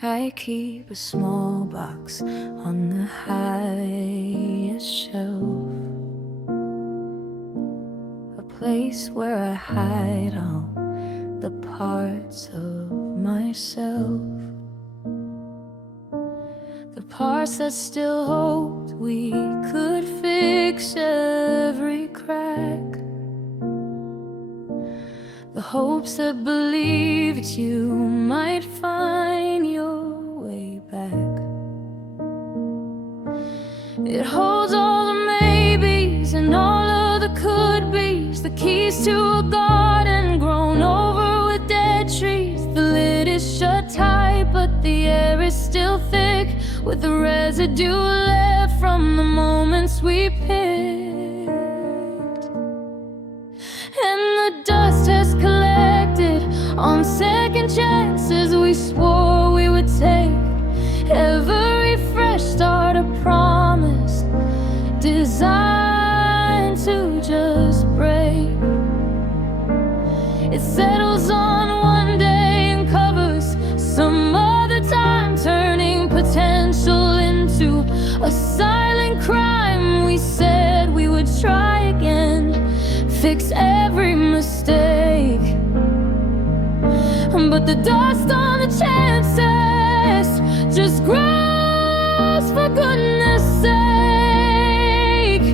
I keep a small box on the highest shelf, a place where I hide all the parts of myself, the parts that still hoped we could fix every crack, the hopes that believed you might find your way back. It holds all the maybes and all of the could-be's, the keys to a garden grown over with dead trees. The lid is shut tight, but the air is still thick with the residue left from the moments we picked. And the dust has collected on second chances we swore we would take. Every fresh start a promise designed to just break. It settles on one day and covers some other time, turning potential into a silent crime. We said we would try again, fix every mistake, but the dust on the chances just grows, for goodness sake.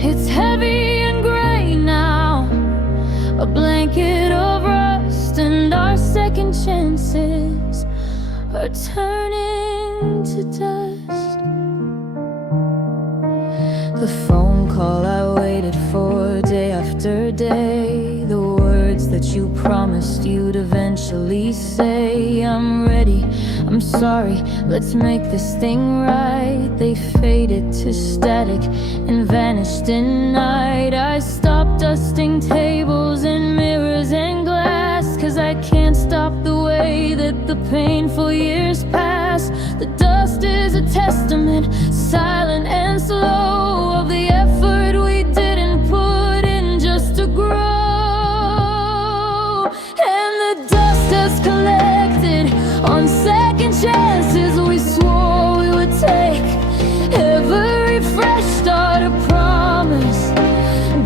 It's heavy and gray now, a blanket of rust, and our second chances are turning to dust. The phone call I waited for day after day, the words that you promised you'd eventually say. I'm ready, I'm sorry, let's make this thing right. They faded to static and vanished in night. I stopped dusting tables and mirrors and glass, 'cause I can't stop the way that the painful years pass. The dust is a testament, silent and slow, of the effort we didn't put in just to grow. And the dust has collected on second chances we swore we would take. Every fresh start a promise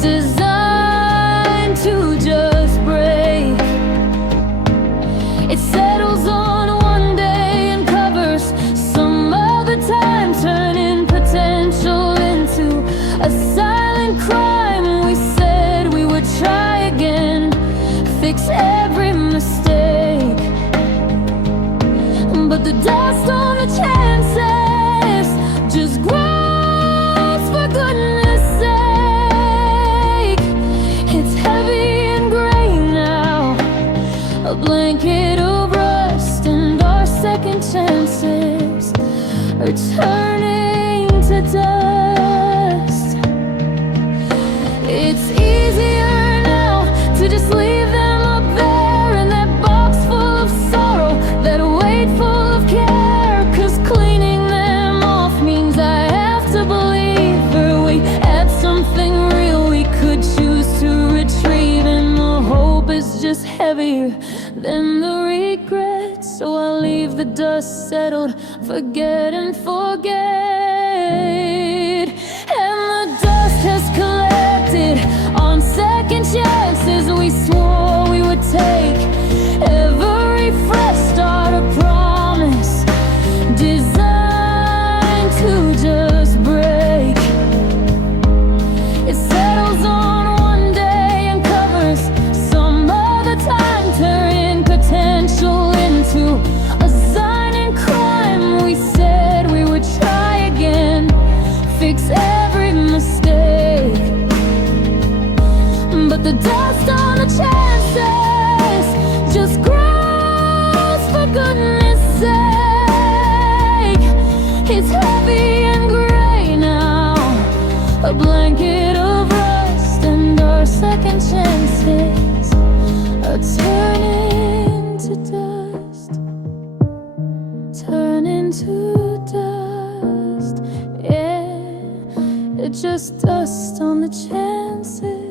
designed to just break. It settles on one day and covers some other time, turning potential into a silent crime. We said we would try again, fix every mistake, but the dust on the chances just grows, for goodness sake. It's heavy and gray now, a blanket of rust, and our second chances are turning to dust. It's easier now to just leave them up there in that box full of sorrow, that weight full of care, 'cause cleaning them off means I have to believe we had something real we could choose to retrieve. And the hope is just heavier than the regret, so I'll leave the dust settled, forget and forget. And the dust has collected on second chances we swore we would take. Every fresh start a promise designed to just break. It settles on one day and covers some other time, turning potential into a silent crime. We said we would try again, fix every mistake, but the dust on the chances just grows, for goodness sake. It's heavy and gray now, a blanket of rust, and our second chances are turning to dust, turning to dust. Yeah, it's just dust on the chances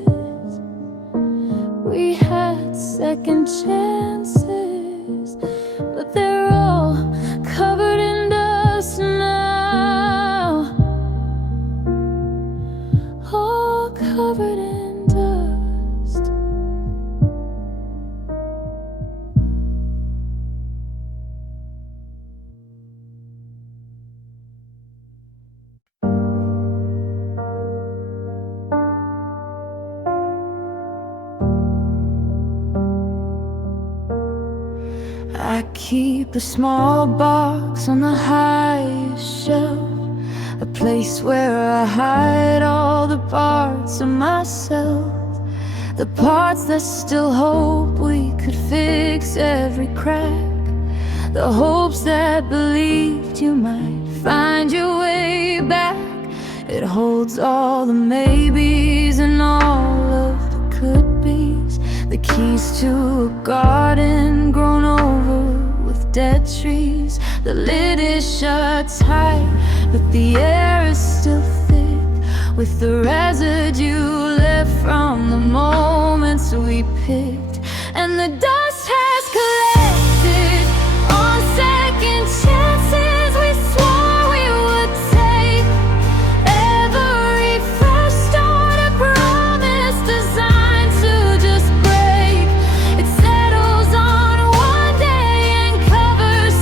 we had second chances, but they're all I keep a small box on the highest shelf, a place where I hide all the parts of myself, the parts that still hope we could fix every crack, the hopes that believed you might find your way back. It holds all the maybes and all of the could-be's, the keys to a garden grown over with dead trees. The lid is shut tight, but the air is still thick with the residue left from the moments we picked. And the dust has collected on second chances we swore we would take. Every fresh start, a promise designed to just break. It settles on one day and covers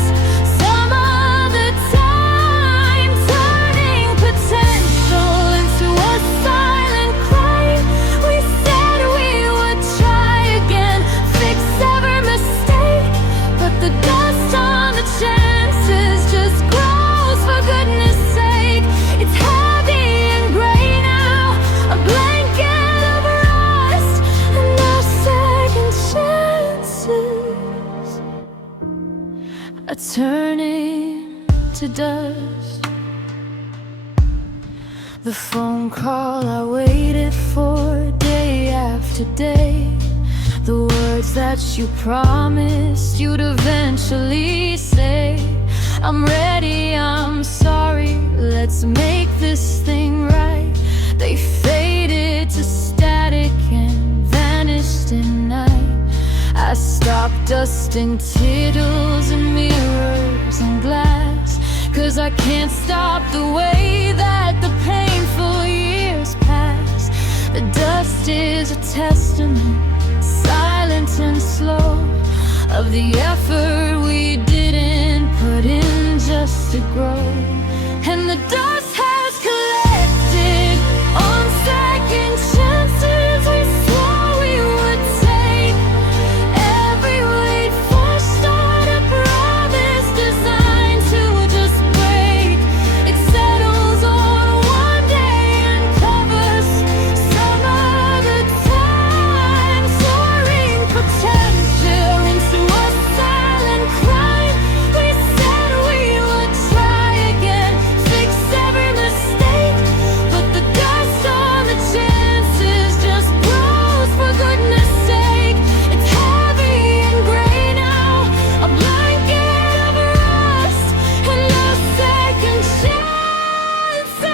some other time, turning potential into a silent crime. We said we would try again, fix every mistake, but the dust on the chances just grows, for goodness sake. It's heavy and gray now, a blanket of rust, and our second chances are turning to dust. The phone call I waited for day after day, the words that you promised you'd eventually say. I'm ready, I'm sorry, let's make this thing right. They faded to static and vanished in night. I stopped dusting tittles and mirrors and glass, 'cause I can't stop the way that the painful years pass. The dust is a testament, silent and slow, of the effort we didn't put in just to grow. And the dust has collected on second chances we swore we would take. Every late fresh start, a promise designed to just break. It settles on one day and covers some other time, soaring potential into a silent crime. We said we would try again, fix every mistake, but the dust on the chances just grows, for goodness sake. It's heavy and gray now, a blanket of rust, and no second chances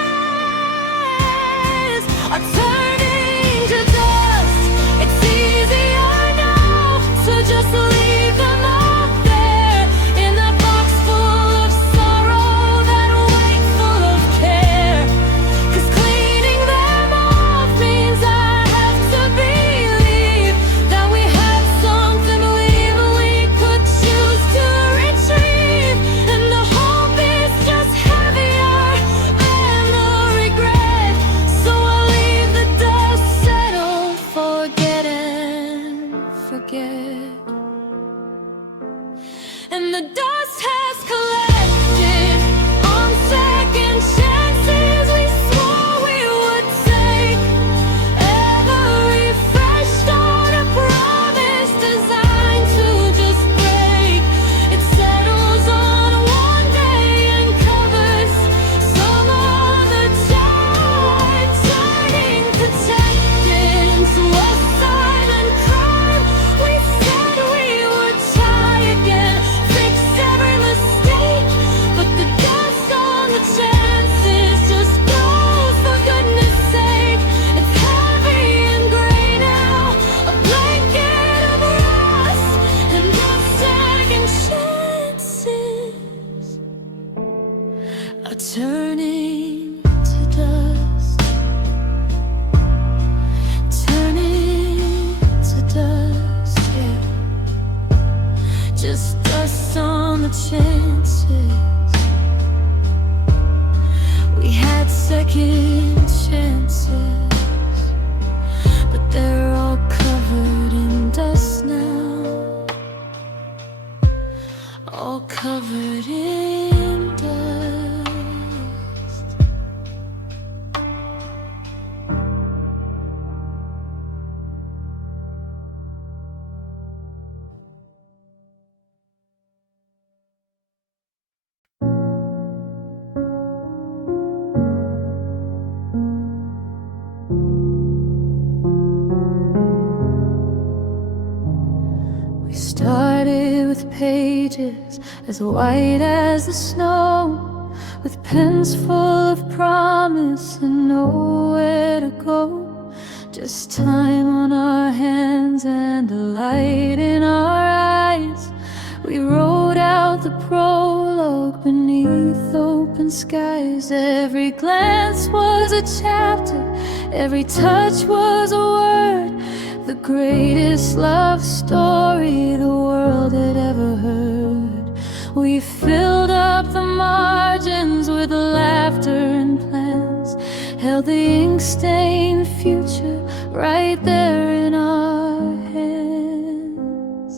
are turning to dust. It's easier now to just leave them up there in that box full of sorrow, that weight full of care. 'Cause cleaning them off means I have to believe that we had something we could choose to retrieve. And the hope is just heavier than the regret, so I'll leave the dust settle, forget and forget. And the dust has collected on second chances we swore we would take. Every fresh start, a promise designed to just break. It settles on one day and covers some other time, turning protected into a silent crime. We said we would try again, fix every mistake, but the dust on the chances just grows, for goodness sake. It's heavy and gray now, a blanket of rust, and the second chances are turning to dust, turning to dust, yeah. Just dust on the chances. We had second chances, but they're all covered in dust now. all covered in dust. We started with pages as white as the snow, with pens full of promise and nowhere to go. Just time on our hands and a light in our eyes. We wrote out the prologue beneath open skies. Every glance was a chapter, every touch was a word, the greatest love story the world had ever heard. We filled up the margins with laughter and plans, held the ink-stained future right there in our hands.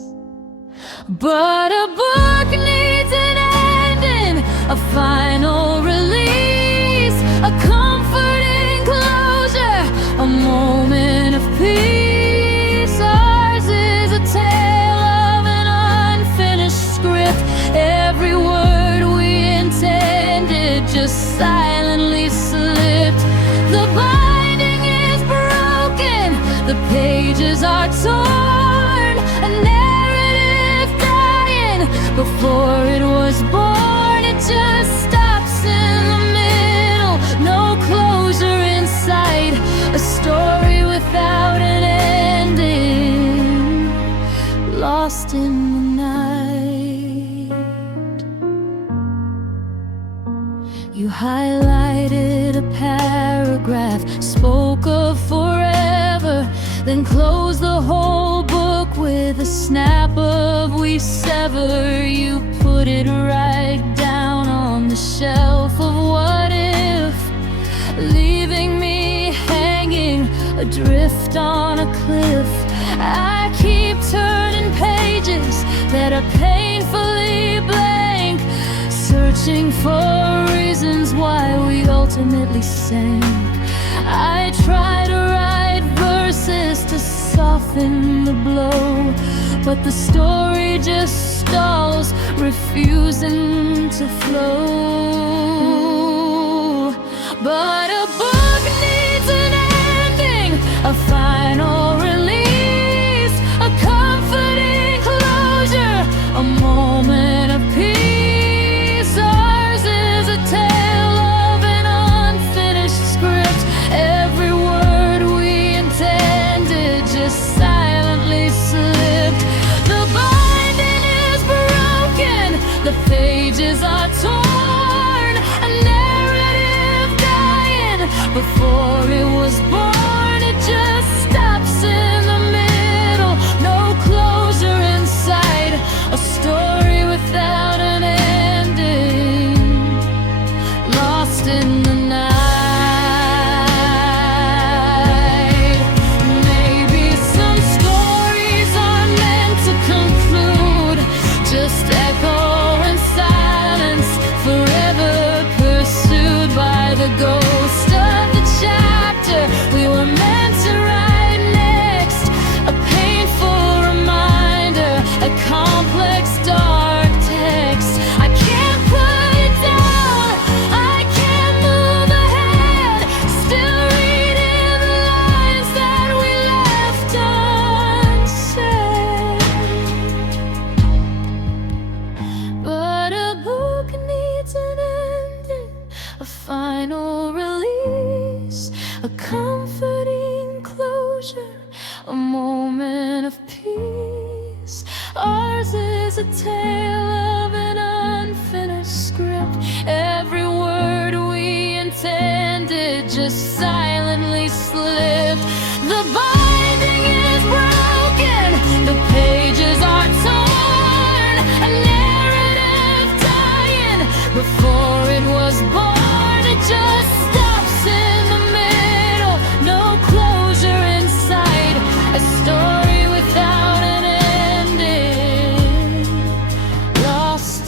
But a book needs an ending, a final release, a comforting closure, a moment of peace. Ours is a tale of an unfinished script. Every word we intended just silently slipped. The binding is broken, the pages are torn, a narrative dying before it was born. It just stops in the middle, no closure in sight, a story without an ending, lost in the night. You highlighted a paragraph, spoke of forever, then closed the whole book with a snap of "we sever." You put it right down on the shelf of what if, leaving me hanging adrift on a cliff. I keep turning pages that are painfully blank, searching for reasons why we ultimately sank. I try to write verses to soften the blow, but the story just stalls, refusing to flow. But a book needs an ending, a final release, a comforting closure, a moment of peace. Ours is a tale of an unfinished script. Every word we intended just silently slipped. The binding is broken, the pages are torn, a narrative dying before it was born. It just stops in the middle, no closure in sight, a story without an ending, lost in the night. Maybe some stories aren't meant to conclude, just echo in silence, forever pursued by the ghost of the chapter we were meant to write next. A painful reminder, a complex dark text. I can't put it down, I can't move ahead, still reading the lines that we left unsaid. But a book needs an ending, a final release, a comforting closure, a moment of peace. Ours is a tale of an unfinished script. Every word we intended just silently slipped. The binding is broken, the pages are torn, a narrative dying before it was born. It just stops in the middle, no closure in sight, a story without an ending, lost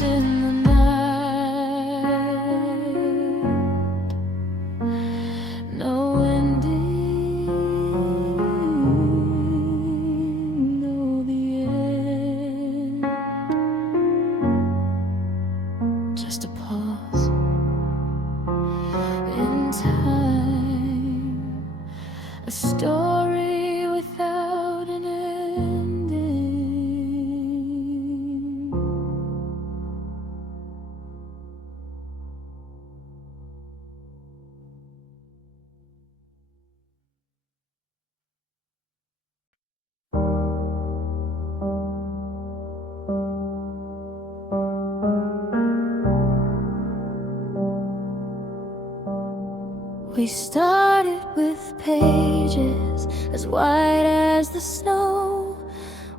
We started with pages as white as the snow,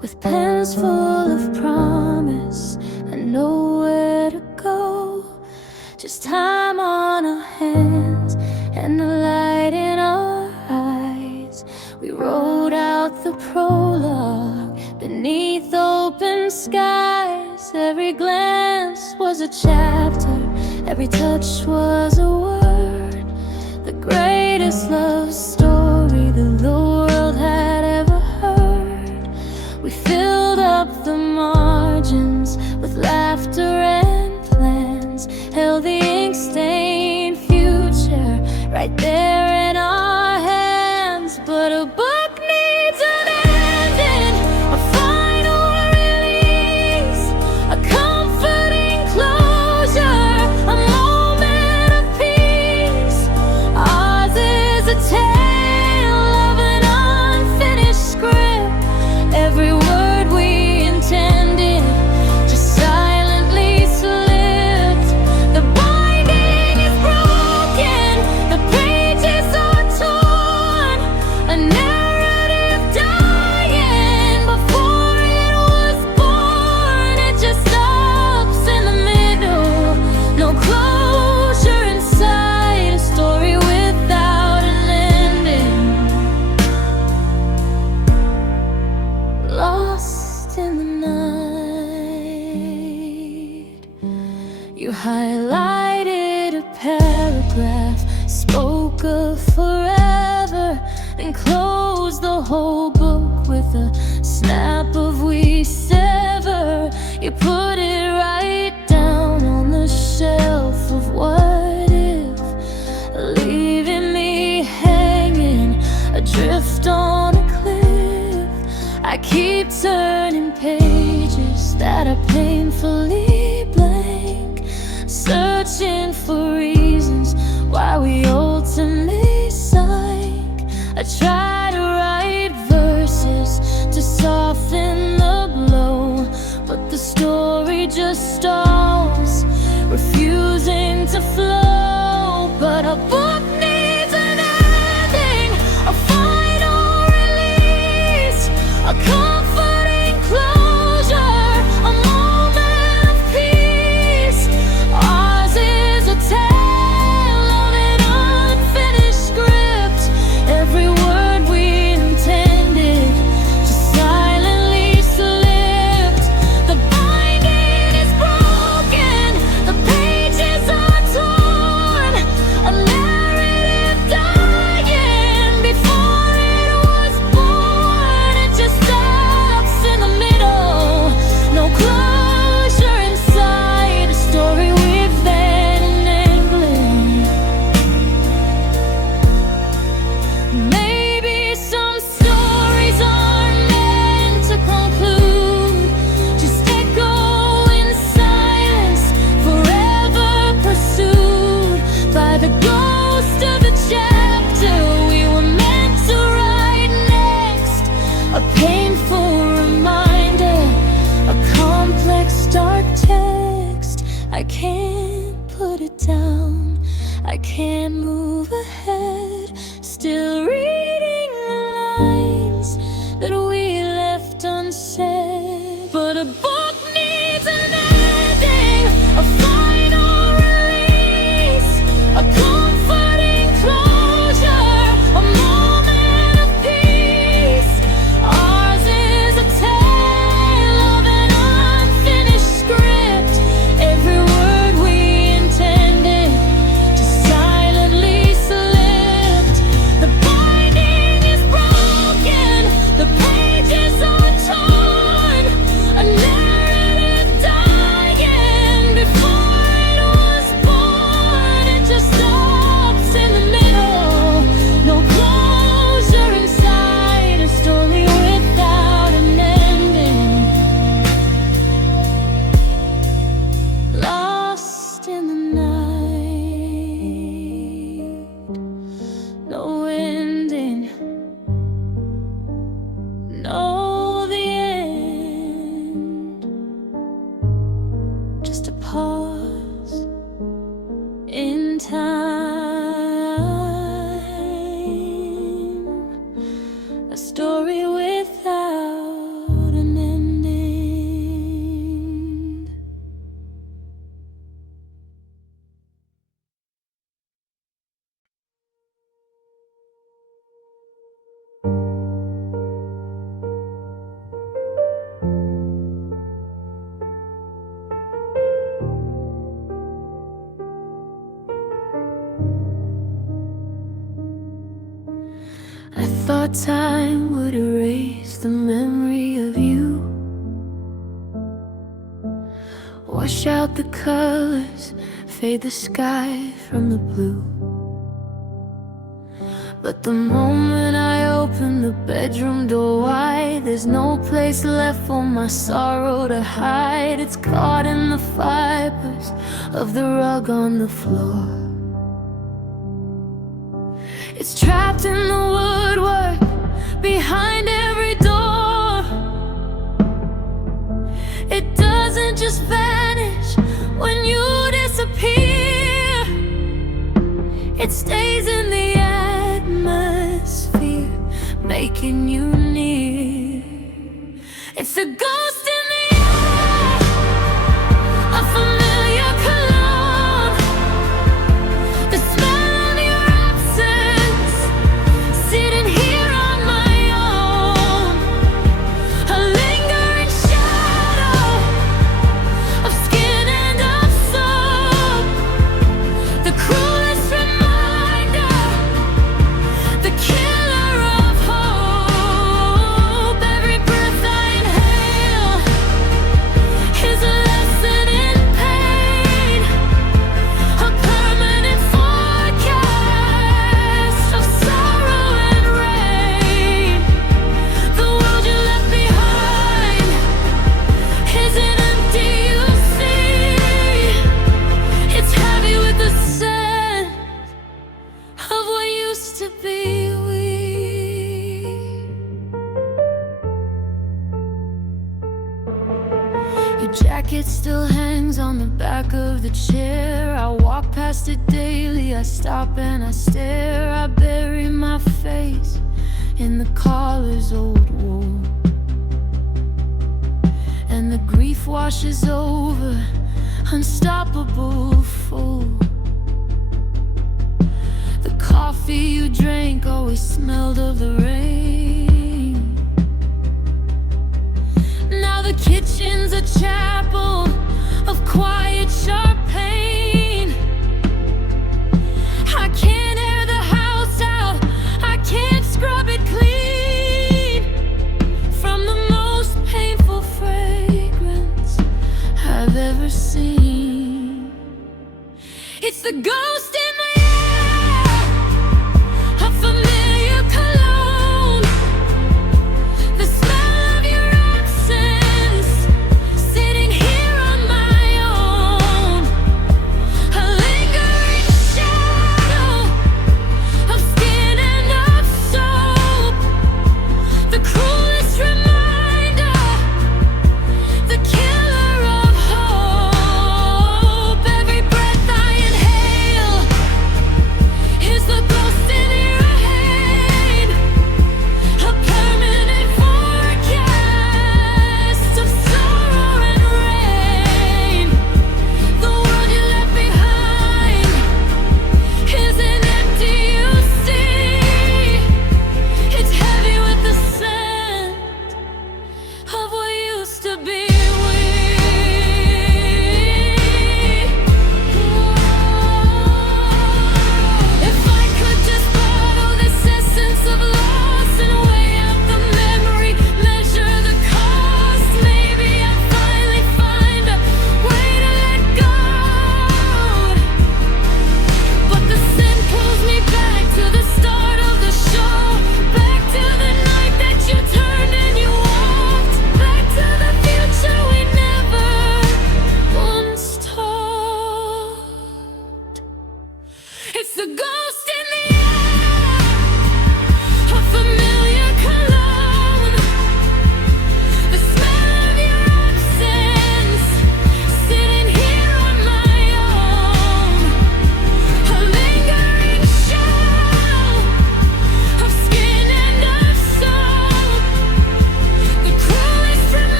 with pens full of promise and nowhere to go. Just time on our hands and the light in our eyes. We wrote out the prologue beneath open skies. Every glance was a chapter, every touch was a word. The greatest love story that the world had ever heard. We filled up the margins with laughter and plans, held the ink-stained future right there in our hands. But a book needs an ending, a final release, a comforting closure, a moment of peace. Ours is a tale of an unfinished script. Every word we intended just silently slipped. The binding is broken, the pages are torn, a narrative dying before it was born. It just stops in the middle, no closure inside, a story without an ending. Lost in the night, you highlighted a paragraph, spoke of forever, and closed the whole book with a snap of "we sever." You put it right down on the shelf of what if, leaving me hanging adrift on a cliff. I keep turning pages that are painfully blank, searching for reasons why we ultimately sank. I try to write verses to soften the blow, but the story just stalls, refusing to flow. But a book needs an ending, a final release, a comforting closure, a moment of peace. Ours is a tale of an unfinished script. Every word we intended just silently slipped. The binding is broken, the pages are torn, a narrative dying before it was born. It just stops in the middle, no closure inside, a story without an ending. Maybe some stories aren't meant to conclude, just echo in silence, forever pursued by the ghost of the chapter we were meant to write next. A painful reminder, a complex dark text. I can't put it down, I can't move ahead, still reading the lines that we left unsaid. But a book needs an ending, a final release, a comforting closure, a moment of peace. Ours is a tale of an unfinished script. Every word we intended just silently slipped. The binding is broken, the pages are torn, a narrative dying before it was born. It just stops in the middle, no closure inside, a story without an ending. Lost in the night, no ending, no the end, just a pause in time. thought time would erase the memory of you, wash out the colors, fade the sky from the blue. But the moment I open the bedroom door wide, there's no place left for my sorrow to hide. It's caught in the fibers of the rug on the floor. It's trapped in the woodwork behind every door. It doesn't just vanish when you disappear. It stays in the atmosphere, making you near. It's a ghost in the air, a familiar cologne, the smell of your absence, sitting here on my own, a lingering shadow of skin and of soul, the cruelest reminder, the killer of hope. Every breath I inhale is a lesson in pain, a permanent forecast of sorrow and rain. The world you left behind isn't empty, you see. It's heavy with the scent of what used to be we. Your jacket still hangs on the back of the chair. I walk past it daily, I stop and I stare. I bury my face in the collar's old wool, and the grief washes over, unstoppable full. The coffee you drank always smelled of the rain. Now the kitchen's a chapel of quiet, sharp pain. I can't air the house out, I can't scrub it clean from the most painful fragrance I've ever seen. It's the ghost in the air, a familiar cologne, the smell of your absence, sitting here on my own, a lingering shadow of skin and of soap, the cruelest reminder, the killer of hope. Every breath I inhale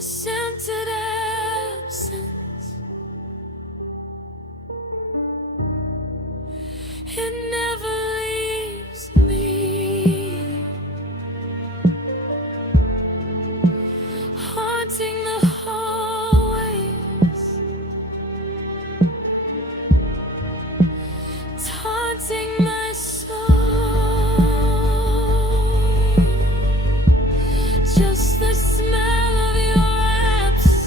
a scented absence. It never leaves me, haunting the hallways, taunting my soul. Just the smell of your absence.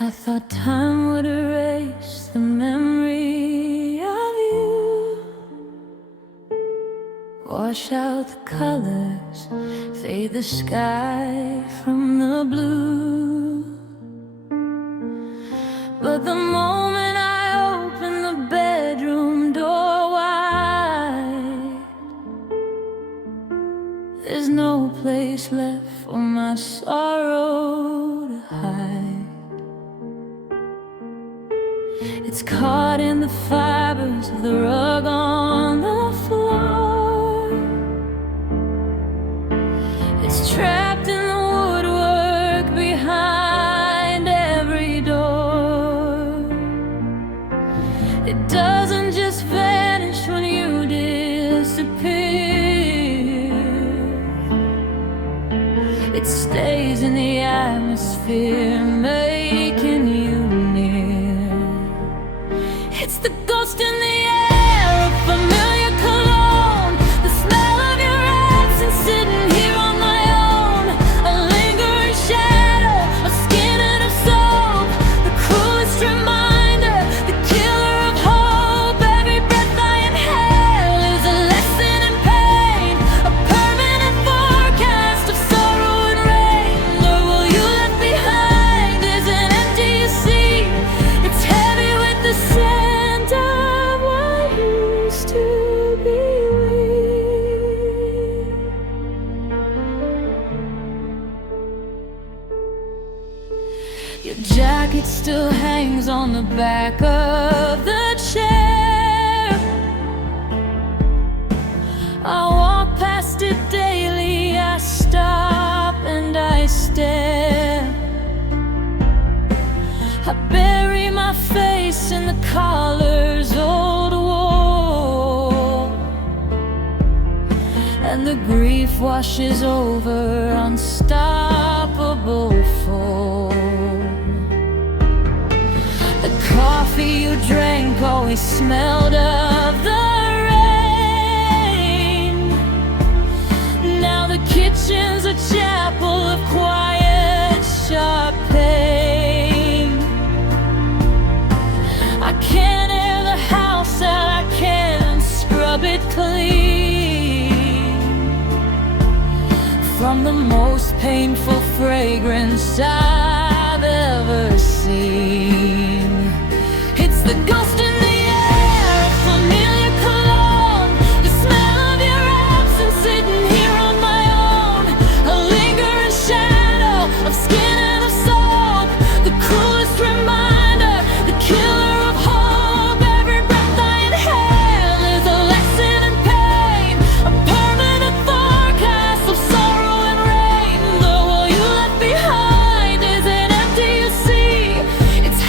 I thought time would erase the memory of you, wash out the colors, fade the sky from the blue. But the moment I opened the bedroom door wide, there's no place left for my sorrow to hide. It's caught in the fibers of the rug on the floor. It's trapped in the woodwork behind every door. It doesn't just vanish when you disappear. It stays in the atmosphere, making you near. It's the ghost in the air, a familiar cologne, the smell of your absence sitting here on my own. A lingering shadow of skin and of soap, the cruelest reminder, the killer of hope. Every breath I inhale is a lesson in pain, a permanent forecast of sorrow and rain. The world you left behind isn't empty, you see. It's heavy with the scent of what used to be we. Your jacket still hangs on the back of the chair. I walk past it daily, I stop and I stare. I bury my face in the collar's old wall, and the grief washes over, unstoppable fall. The coffee you drank always smelled of the rain. Now the kitchen's a chapel of quiet, sharp pain. I can't air the house out, I can't scrub it clean from the most painful fragrance I've ever seen. It's the ghost in the air, a familiar cologne, the smell of your absence sitting here on my own. A lingering shadow of skin and of soap, the cruelest reminder, the killer of hope. Every breath I inhale is a lesson in pain, a permanent forecast of sorrow and rain. The world you left behind isn't empty, you see. It's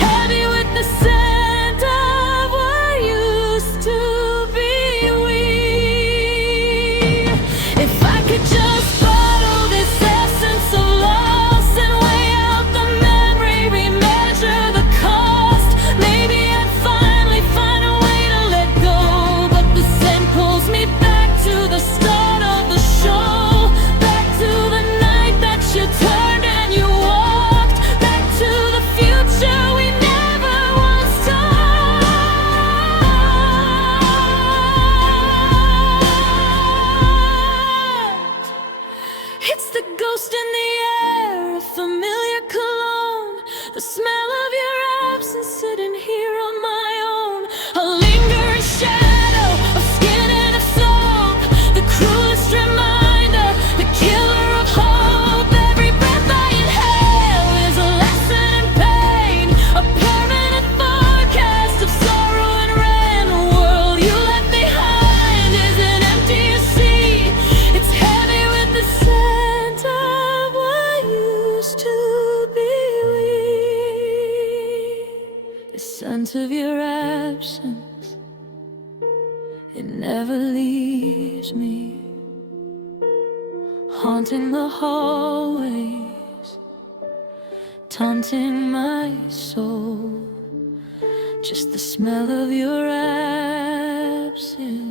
never leaves me, haunting the hallways, taunting my soul. Just the smell of your absence.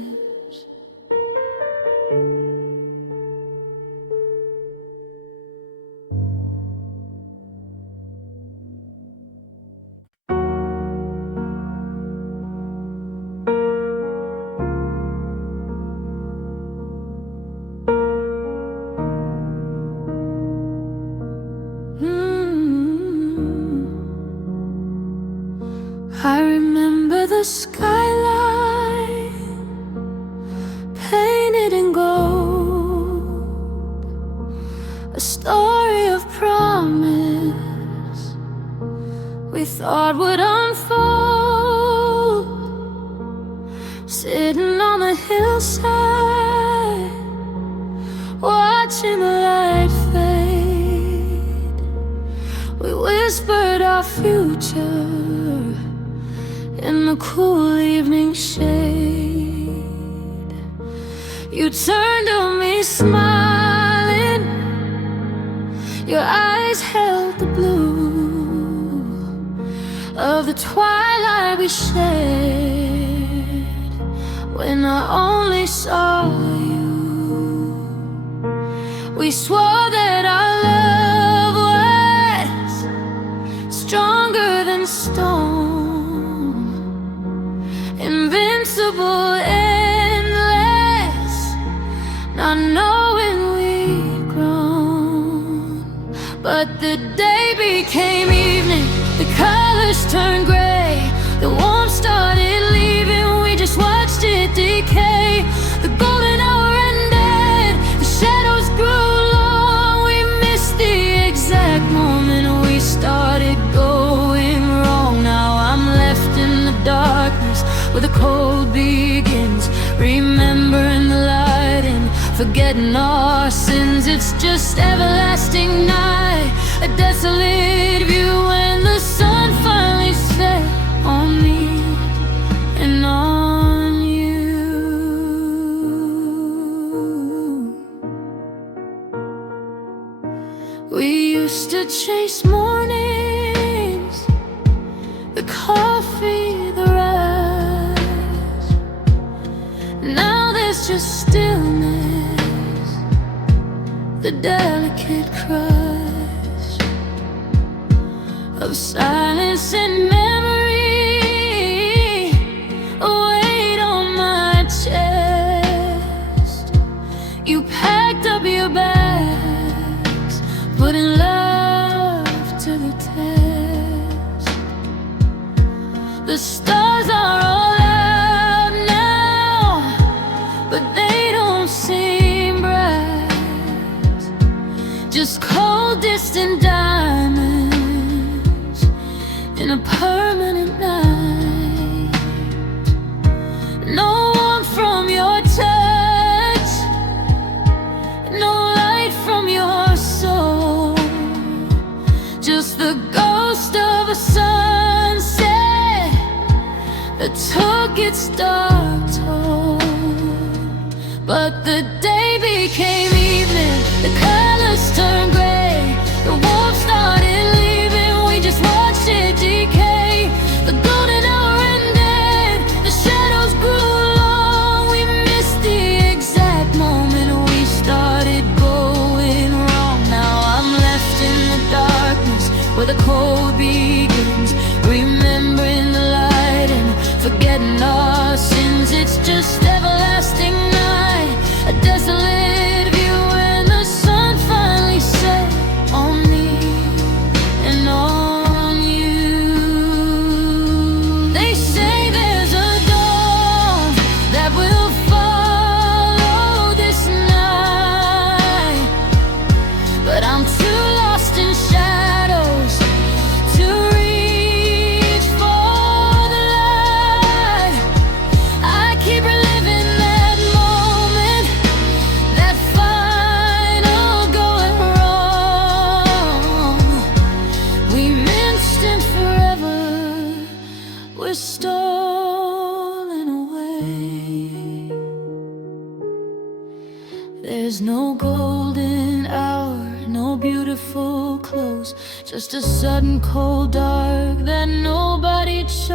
I remember the skyline painted in gold, a story of promise we thought would unfold. Sitting on the hillside, watching the light fade, we whispered our future in the cool evening shade. You turned to me smiling, your eyes held the blue of the twilight we shared when I only saw you. We swore that our love was stronger than stone, invincible, endless, not knowing we'd grown. But the day became evening, the colors turned gray, the warmth started leaving, we just watched it decay. The golden hour ended, the shadows grew long, we missed the exact moment we started going wrong. Now I'm left in the darkness where the cold begins, remembering the light and forgetting our sins. It's just everlasting night, a desolate view when the sun finally set on me and on you. We used to chase mornings, the coffee, the rise. Now there's just stillness, the delicate crush of silence and memory, a weight on my chest. You packed up your bags, putting love to the test. The stars are all out now, but they don't seem bright, just cold distant diamonds in a permanent night. No warmth from your touch, no light from your soul, just the ghost of a sunset that took its dark toll. But the day became evening, the colors turned gray, the warmth started leaving, we just watched it decay. The golden hour ended, the shadows grew long, we missed the exact moment we started going wrong. Now I'm left in the darkness where the cold begins, remembering the light and forgetting our sins. It's just everlasting night, a desolate view when the sun finally set on me and on you. They say there's a dawn that will follow this night, but I'm too lost in shadows to reach for the light. I keep reliving There's no golden hour, no beautiful close, just a sudden cold dark that nobody chose.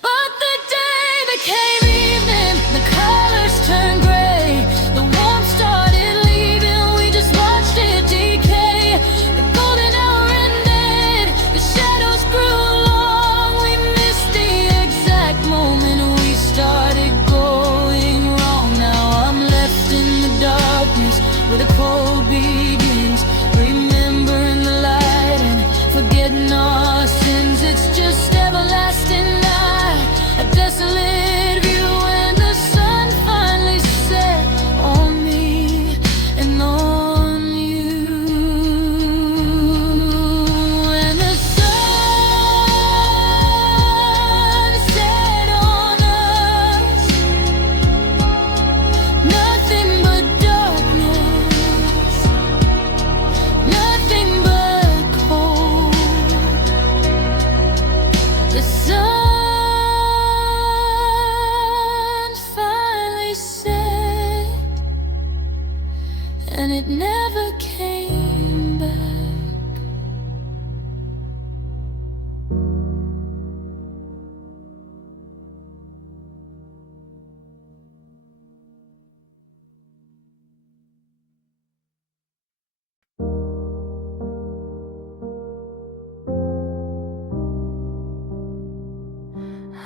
But the day became evening, the colors turned gray, the warmth started leaving, we just watched it decay. The golden hour ended, the shadows grew long, we missed the exact moment we started going wrong. Now I'm left in the darkness where the cold begins, remembering the light and forgetting our sins. It's just everlasting night, a desolate view when the sun finally set on me and on you. When the sun set on us, nothing but darkness, nothing but cold. The sun finally set, and it never came back.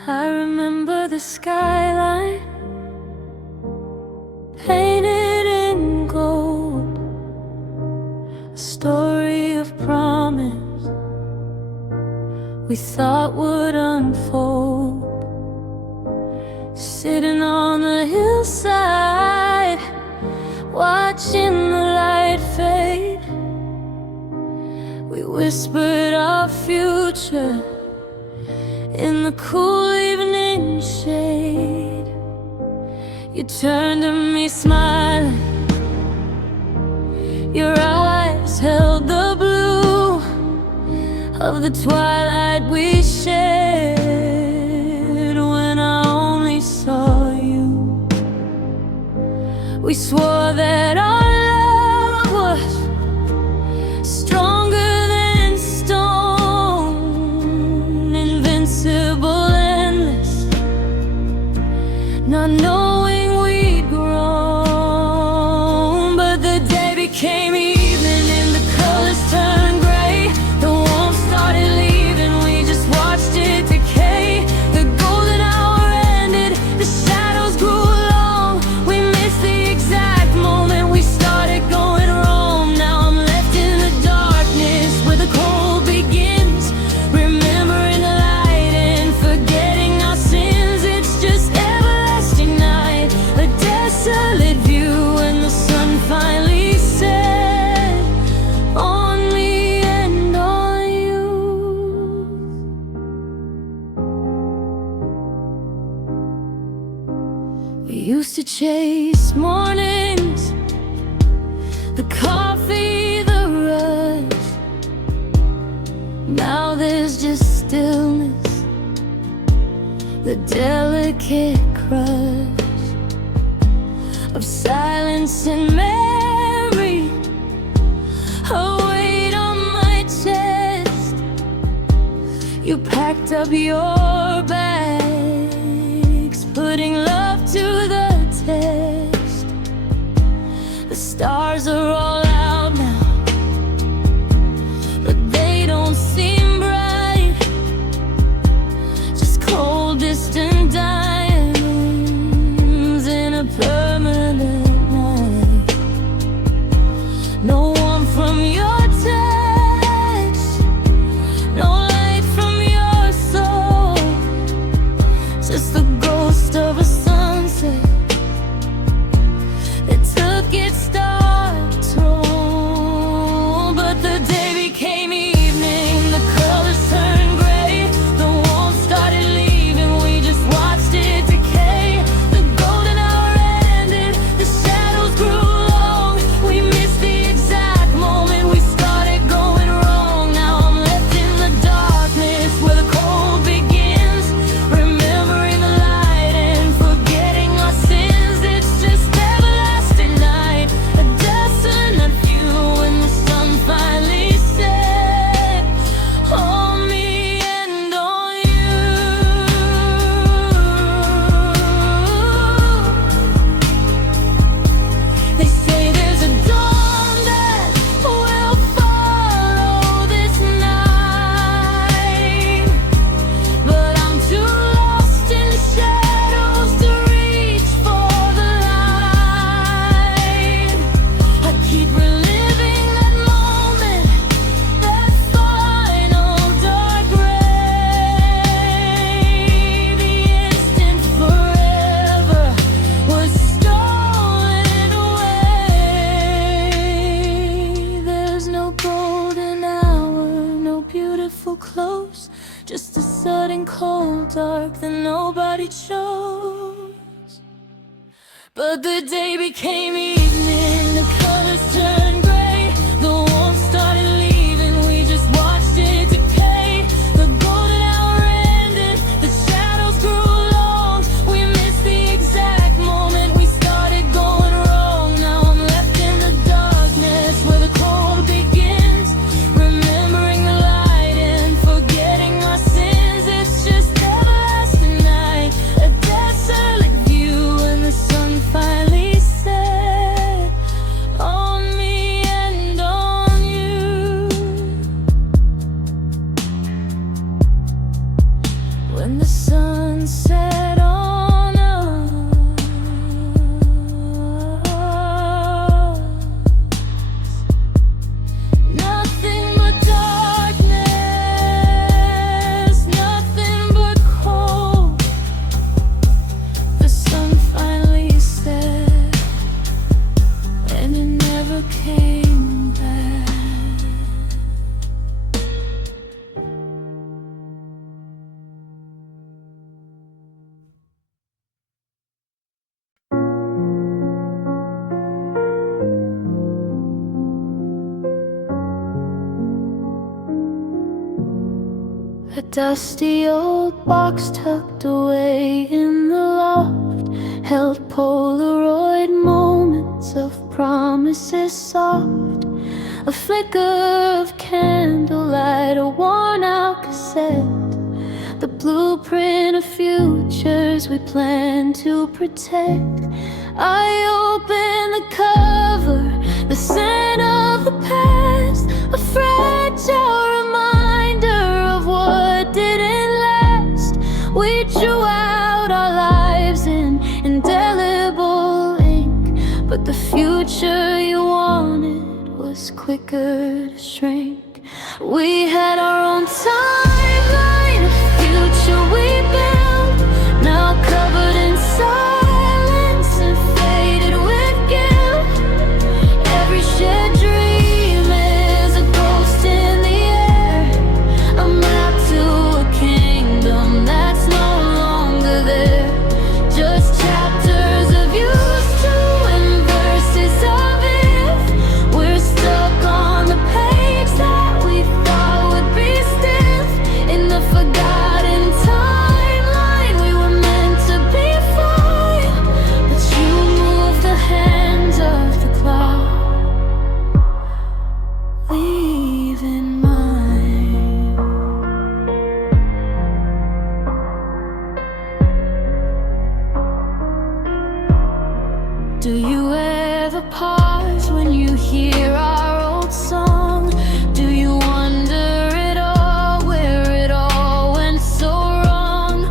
I remember the skyline painted in gold, a story of promise we thought would unfold. Sitting on the hillside, watching the light fade, we whispered our future in the cool evening shade. You turned to me smiling, your eyes held the blue of the twilight we shared. When I only saw you, we swore that our love was stronger than stone, invincible, endless, not knowing we'd grown. But the day became evening and the colors turned gray, the warmth started leaving, we just watched it decay. The golden hour ended, the shadows grew long, we missed the exact moment we started going wrong. Now I'm left in the darkness where the cold begins, remembering the light and forgetting our sins. It's just everlasting night, a desolate view when the sun finally set on me and on you. We used to chase mornings, the coffee, the rush. Now there's just stillness, the delicate crush of silence and memory, a weight on my chest. You packed up your bags, putting love to the test. The stars are all out now, but they don't seem bright, just cold distant diamonds in a permanent night. No warmth from your touch, no light from your soul, just the ghost of a sunset that took its dark toll. But the day became evening, the colors turned gray, the warmth started leaving, we just watched it decay. The golden hour ended, the shadows grew long, we missed the exact moment we started going wrong. Now I'm left in the darkness where the cold begins, remembering the light and forgetting our sins. we chose. But the day became evening, the colors turned gray, the warmth started leaving, we just watched it decay. The golden hour ended, the shadows grew long, we missed the exact moment we started going wrong. Now I'm left in the darkness where the cold begins, remembering the light and forgetting my sins. It's just everlasting night, a desolate view, and the sun finally set on me and on you. When the sun set on us, nothing but darkness, nothing but cold. The sun finally set, and it never came back. A dusty old box tucked away in the loft held Polaroid moments of promises soft. A flicker of candlelight, a worn-out cassette, the blueprint of futures we plan to protect. I open the cover, the scent of the past, a fragile reminder of what didn't last. We drew out our lives in indelible ink, but the future you wanted was quicker to shrink. We had our own timeline, a future we built, now covered in silence and faded with guilt. Every shared dream is a ghost in the air, a map to a kingdom that's no longer there. Just chapters of used to and verses of if. We're stuck on the page that we thought would be stiff. In the forgotten timeline, we were meant to be fine, but you moved the hands of the cloud, leaving mine. Do you ever pause when you hear our old song? Do you wonder at all where it all went so wrong?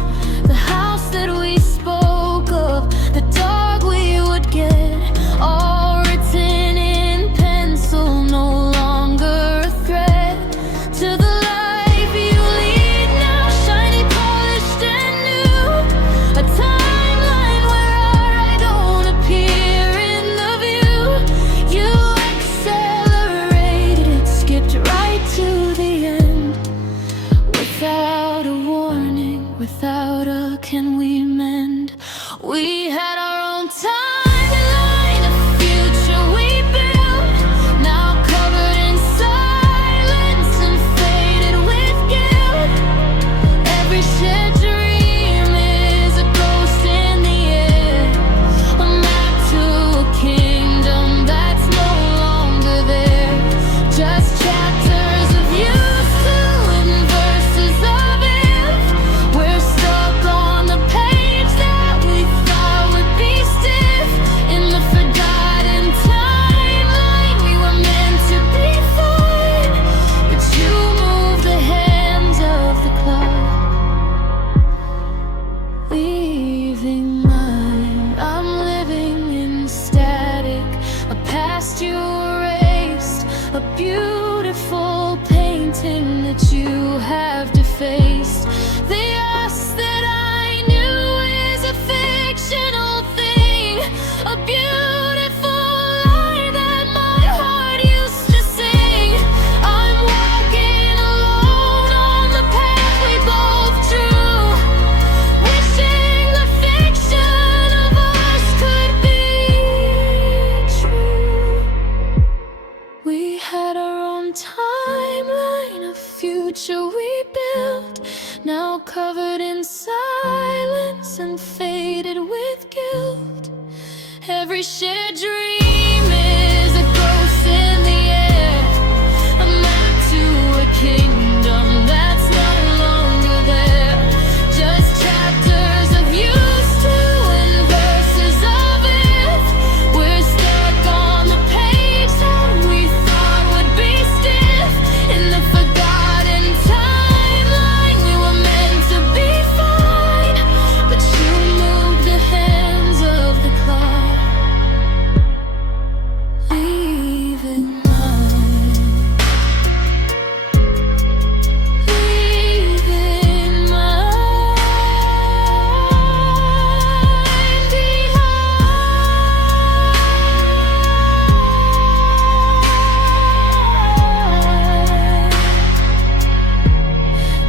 The house that we spoke of, the dog we would get, all written in pencil, no longer a threat to the life you lead now, shiny, polished and new. A timeline where I don't appear in the view. You accelerated, it skipped right to the end, without a warning, without a can we mend. We had our own timeline, a future we built, now covered in silence and faded with guilt. Every shared dream is a ghost in the air, a map to a kingdom that's no longer there. Just chapters of used to and verses of if. We're stuck on the page that we thought would be stiff. Every shared dream is a ghost in the air, a map to a kingdom that's no longer there. Just chapters of used to and verses of if. We're stuck on the page that we thought would be stiff. In the forgotten timeline, we were meant to be fine, but you moved the hands of the clock, leaving mine, leaving mine behind.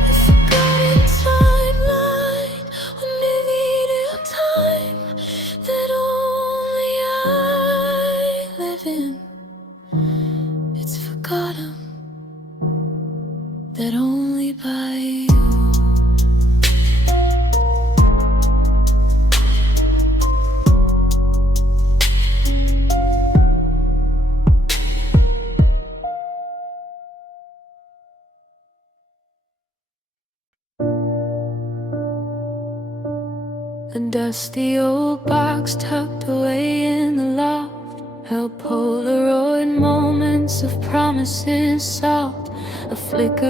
The forgotten timeline, when it needed time that only I live in. It's forgotten that only by you. A dusty old box tucked away in the loft held Polaroid moments of promises soft. A flicker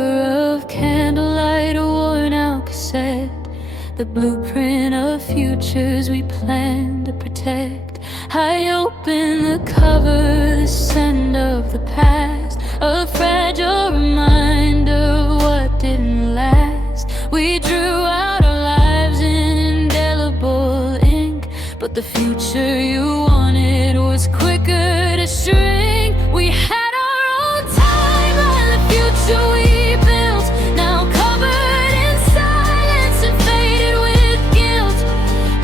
of candlelight, a worn out cassette, the blueprint of futures we planned to protect. I open the cover, the scent of the past, a fragile reminder of what didn't last. We drew out our lives in indelible ink, but the future you wanted was quicker to shrink. We had our own timeline, the future we built, now covered in silence and faded with guilt.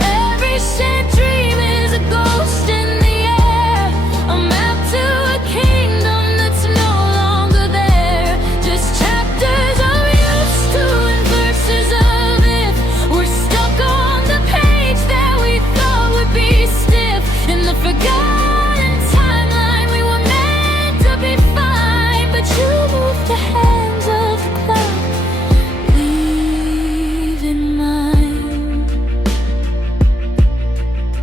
Every shared dream is a ghost in the air, a map to a kingdom that's no longer there. Just chapters of used to and verses of if. We're stuck on the page that we thought would be stiff. In the forgotten timeline, we were meant to be fine, but you moved the hands of the clock, leaving mine.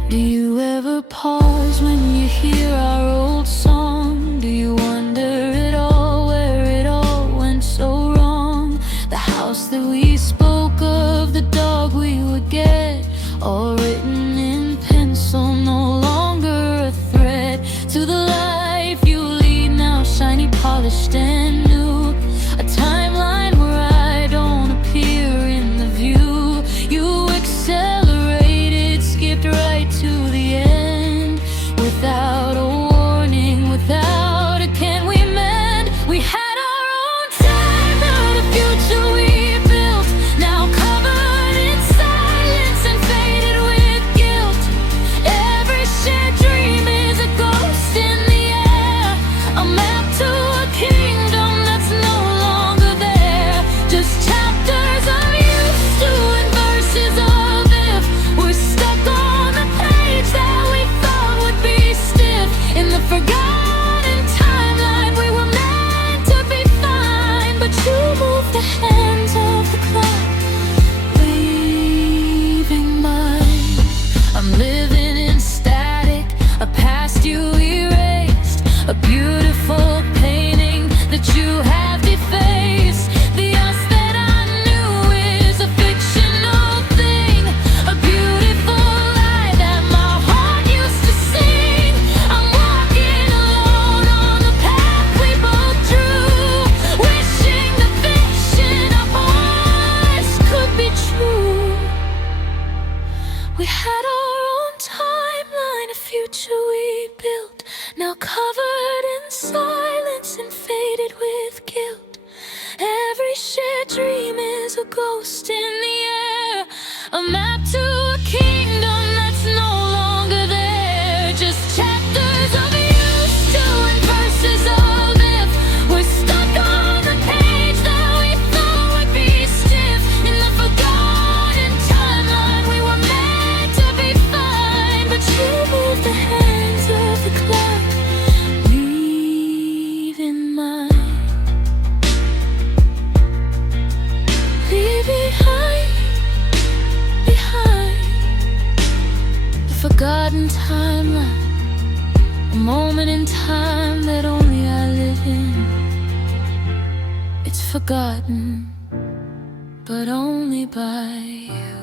Do you ever pause when you hear our old song? Do you wonder at all where it all went so wrong? The house that we spoke of, the dog we would get, all written in pencil, no longer a threat to the life you lead now, shiny, polished and new. A timeline where I don't appear in the view. You accelerated, skipped right to the end, without a warning, without a can we mend. We had our own time, now the future we built, now covered in silence and faded with guilt. Every shared dream is a ghost in the air, a map to a kingdom that's no longer there. Just chapters of used to and verses of if. We're stuck on the page that we thought would be stiff. In the forgotten timeline, we were meant to be fine, but you moved the hands of the clock, leaving mine. I'm living in static, a past you erased, a beautiful painting that you have defaced. The us that I knew is a fictional thing, a beautiful lie that my heart used to sing. I'm walking alone on the path we both drew, wishing the vision of ours could be true. We had our own timeline, a future we built, now covered in silence and faded with guilt. Every shared dream is a ghost in the air, a map to a kingdom that's no longer there. Just chapters of used to and verses of if. We're stuck on the page that we thought would be stiff. In the forgotten timeline, we were meant to be fine, but you moved the hand forgotten timeline, a moment in time that only I live in. It's forgotten, but only by you.